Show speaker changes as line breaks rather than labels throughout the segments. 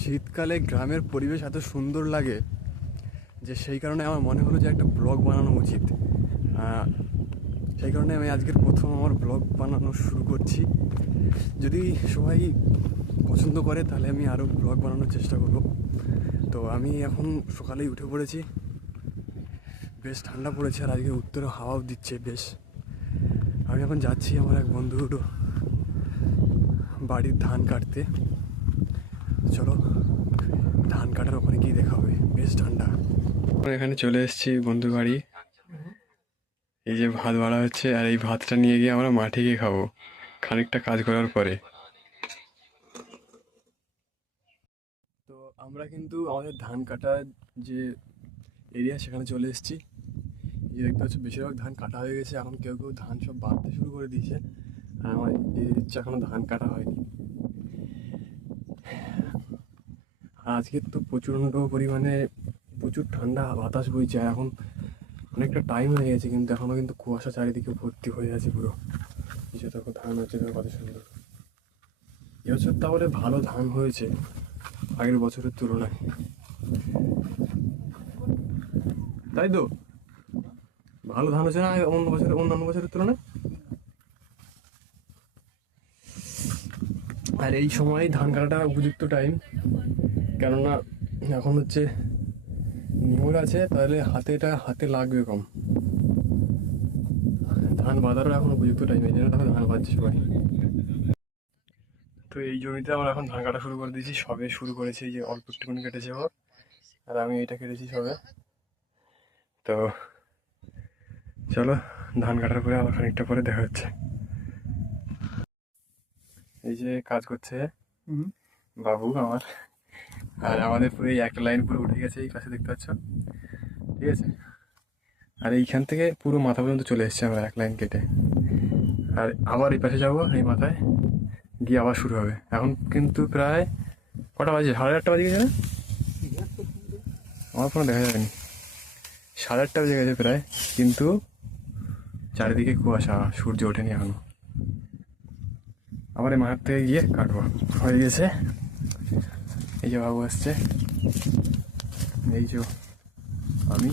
শীতকালে গ্রামের পরিবেশ এত সুন্দর লাগে যে সেই কারণে আমার মনে হলো যে একটা ব্লগ বানানো উচিত। সেই কারণে আমি আজকের প্রথম আমার ব্লগ বানানো শুরু করছি। যদি সবাই পছন্দ করে, তাহলে আমি আরও ব্লগ বানানোর চেষ্টা করব। তো আমি এখন সকালেই উঠে পড়েছি। বেশ ঠান্ডা পড়েছে আর আজকে উত্তরে হাওয়াও দিচ্ছে বেশ। আমি এখন যাচ্ছি আমার এক বন্ধুর বাড়ির ধান কাটতে। চলো, ধান কাটার ওখানে গিয়ে দেখা হবে। বেশ ঠান্ডা। এখানে চলে এসেছি বন্ধু বাড়ি। এই যে ভাত বাড়া হচ্ছে, আর এই ভাতটা নিয়ে গিয়ে আমরা মাঠে গিয়ে খাব। খানিকটা কাজ করার পরে। তো আমরা কিন্তু আমাদের ধান কাটার যে এরিয়া সেখানে চলে এসেছি। এই দেখতে পাচ্ছ, বেশিরভাগ ধান কাটা হয়ে গেছে। এখন কেউ কেউ ধান সব বাঁধতে শুরু করে দিয়েছে। আর আমার এই হচ্ছে এখনও ধান কাটা হয়নি আর আজকে তো প্রচণ্ড পরিমাণে প্রচুর ঠান্ডা, বাতাস বইছে এখন অনেকটা টাইম হয়ে গেছে কিন্তু এখনও কিন্তু কুয়াশা চারিদিকে ভর্তি হয়ে আছে পুরো। যে দেখো ধান হচ্ছে কত সুন্দর। এবছর তাহলে ভালো ধান হয়েছে আগের বছরের তুলনায়। তাই তো? ভালো ধান হচ্ছে না অন্য বছরের, অন্যান্য বছরের তুলনায়? আর এই সময় ধান কাটাটা উপযুক্ত টাইম কেননা এখন হচ্ছে নিমুর আছে তাহলে হাতে এটা হাতে লাগবে কম। ধান বাঁধারও এখন উপযুক্ত টাইম এই জন্য ধান বাঁধছে সবাই তো এই জমিতে আমরা এখন ধান কাটা শুরু করে দিয়েছি সবে শুরু করেছি এই যে অল্প একটুখানি কেটেছে ওর আর আমি এটা কেটেছি সবে। তো চলো ধান কাটার পরে আবার খানিকটা পরে দেখা হচ্ছে। এই যে কাজ করছে বাবু আমার। আর আমাদের পুরো এই একটা লাইন পুরো উঠে গেছে এই পাশে দেখতে পাচ্ছ? ঠিক আছে? আর এইখান থেকে পুরো মাথা পর্যন্ত চলে এসছে আমরা এক লাইন কেটে। আর আবার এই পাশে যাব এই মাথায়। গিয়ে আবার শুরু হবে। এখন কিন্তু প্রায় কটা বাজে? সাড়ে আটটা বাজে গেছে না? আমার কোনো দেখা যায়নি। সাড়ে আটটা বেজে গেছে প্রায় কিন্তু চারিদিকে কুয়াশা সূর্য ওঠেনি এখনও। আবার এই মাঠ থেকে গিয়ে কাটবো। হয়ে গেছে। এই যে বাবু আসছে। এই যে আমি।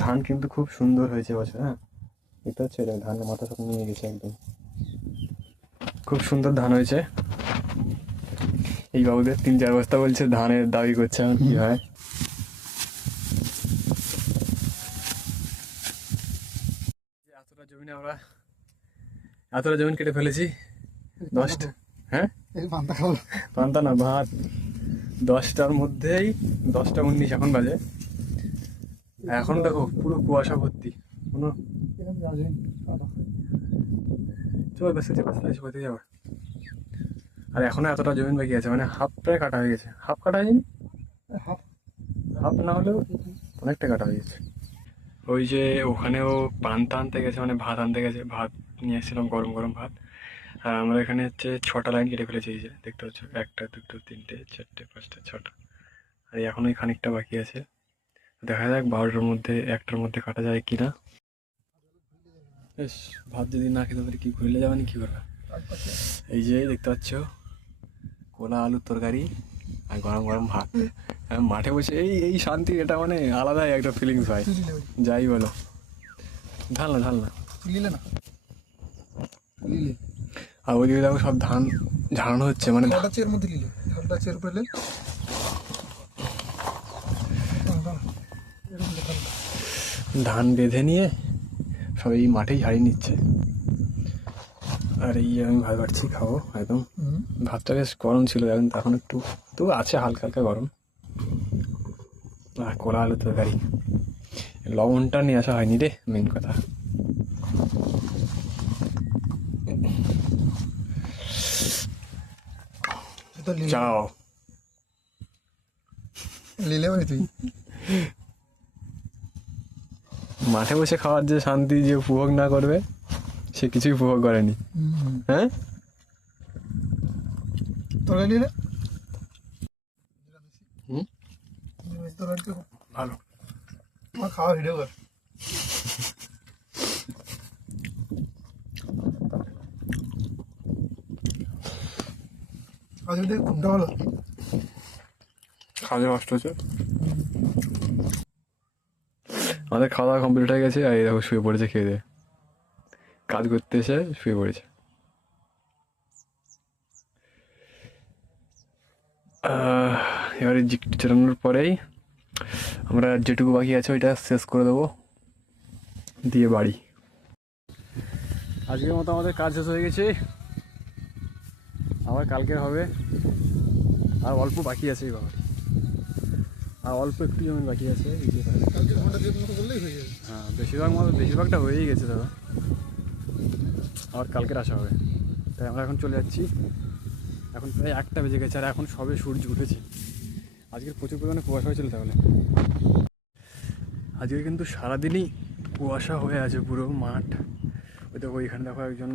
ধান কিন্তু খুব সুন্দর হয়েছে বছর হ্যাঁ? এটা হচ্ছে ধানের মাথা সব নিয়ে গেছে একদম। খুব সুন্দর ধান হয়েছে। এই বাবুদের তিন চার বস্তা বলছে, ধানের দাবি করছে এখন কি হয় এতটা জমিনে আমরা এতটা জমিন কেটে ফেলেছি। দশটা। হ্যাঁ?
পান্তা
না ভাত। দশটার মধ্যেই দশটা উনিশ এখন বাজে। এখন দেখো পুরো কুয়াশা ভর্তি। কোনো চল এসে কোথায় যাবে আর এখনও এতটা জমিন বাকি আছে মানে হাফ প্রায় কাটা হয়ে গেছে। হাফ কাটা হয়নি?
হাফ
হাফ না হলেও অনেকটা কাটা হয়ে গেছে। ওই যে ওখানেও পান্তা আনতে গেছে মানে ভাত আনতে গেছে ভাত নিয়ে এসেছিলাম, গরম গরম ভাত। আর আমরা এখানে হচ্ছে ছটা লাইন কেটে ফেলেছি, এই যে দেখতে পাচ্ছ, একটা, দুটো, তিনটে, চারটে, পাঁচটা, ছটা। আর এই এখনোই খানিকটা বাকি আছে। দেখা যাক বারোটার মধ্যে, একটার মধ্যে কাটা যায় কি না বেশ, ভাত যদি না খেতে পারি কি ঘুরলে যাবে না কি করবে? এই যে, দেখতে পাচ্ছ, কোলা আলুর তরকারি আর গরম গরম ভাত। আর মাঠে বসে এই এই শান্তি, এটা মানে আলাদাই একটা ফিলিংস হয়।
ওই।
যাই বলো। ঢাল না ঢাল না?
লিলে।
আর ওইদিকে দেখো সব ধান ঝাড়ানো হচ্ছে মানে
ধানটা মধ্যে লিলে। ধানটা চেয়ার উপরে লে দাঁড়া, দাঁড়া। এরকম লে ধানটা।
ধান বেঁধে নিয়ে সব এই মাঠেই ঝাড়িয়ে নিচ্ছে। আর এই আমি ভাত পাচ্ছি খাব একদম। ভাতটা বেশ গরম ছিল এখন এখন একটু তবু আছে হালকা হালকা গরম। আর কোলা আলু তরকারি। লবণটা নিয়ে আসা হয়নি রে মেন কথা।
তো
চাও।
লিলে মানে তুই?
মাঠে বসে খাওয়ার যে শান্তি যে উপভোগ না করবে সে কিছুই উপভোগ করেনি। হ্যাঁ?
তোরা লিলে?
ভালো।
আমার খাওয়া ভিডিও কর। অসুবিধা ঘুমটা ভালো
কাজে কষ্ট হচ্ছে? আমাদের খাওয়া দাওয়া কমপ্লিট হয়ে গেছে আর এই দেখো শুয়ে পড়েছে খেয়ে দিয়ে। কাজ করতে এসে শুয়ে পড়েছে। এবারে জিকটি চালানোর পরেই আমরা যেটুকু বাকি আছে ওইটা শেষ করে দেবো। দিয়ে বাড়ি। আজকের মতো আমাদের কাজ শেষ হয়ে গেছে। আবার কালকে হবে। আর অল্প বাকি আছে এবার আর অল্প একটু জমি বাকি আছে
হয়ে
বেশিরভাগ মতো বেশিরভাগটা হয়েই গেছে দাদা। আবার কালকের আসা হবে। তাই আমরা এখন চলে যাচ্ছি। এখন প্রায় একটা বেজে গেছে আর এখন সবে সূর্য উঠেছে। আজকের প্রচুর পরিমাণে কুয়াশা হয়েছিল তাহলে। আজকে কিন্তু সারাদিনই কুয়াশা হয়ে আছে পুরো মাঠ। ওই দেখো ওইখানে দেখো একজন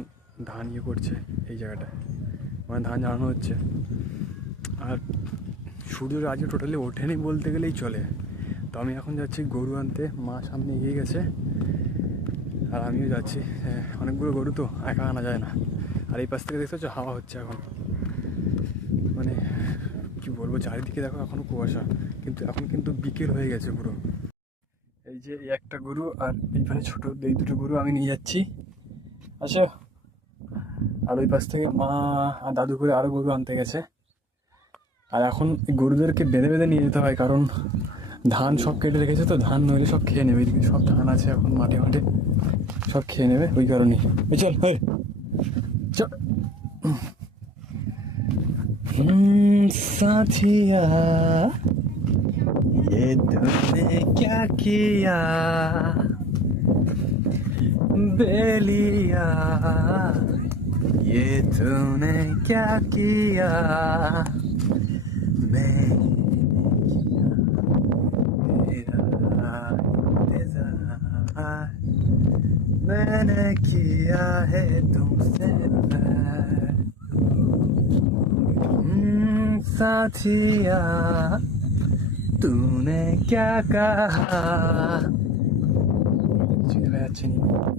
ধান ইয়ে করছে এই জায়গাটায়। মানে ধান জ্বালানো হচ্ছে। আর সূর্য আজকে টোটালি ওঠেনি বলতে গেলেই চলে। তো আমি এখন যাচ্ছি গরু আনতে মা সামনে এগিয়ে গেছে। আর আমিও যাচ্ছি হ্যাঁ, অনেকগুলো গরু তো একা আনা যায় না। আর এই পাশ থেকে দেখতে পাচ্ছ হাওয়া হচ্ছে এখন। মানে কি বলব চারিদিকে দেখো এখনও কুয়াশা কিন্তু এখন কিন্তু বিকেল হয়ে গেছে পুরো। এই যে এই একটা গরু আর এইখানে ছোটো এই দুটো গরু আমি নিয়ে যাচ্ছি। আচ্ছা আর ওই পাশ থেকে মা আর দাদু করে আরও গরু আনতে গেছে আর এখন এই গরুদেরকে বেঁধে বেঁধে নিয়ে যেতে হয় কারণ ধান সব কেটে রেখেছে তো ধান নইলে সব খেয়ে নেবে এদিকে সব ধান আছে এখন মাঠে মাঠে সব খেয়ে নেবে ওই কারণেই এই চল হয়ে চল हम्म, साथिया ये तूने क्या किया बेलिया ये तूने क्या किया मैंने किया तेरा इंतज़ार मैंने किया है तुमसे साथिया तूने क्या कहा अच्छी नहीं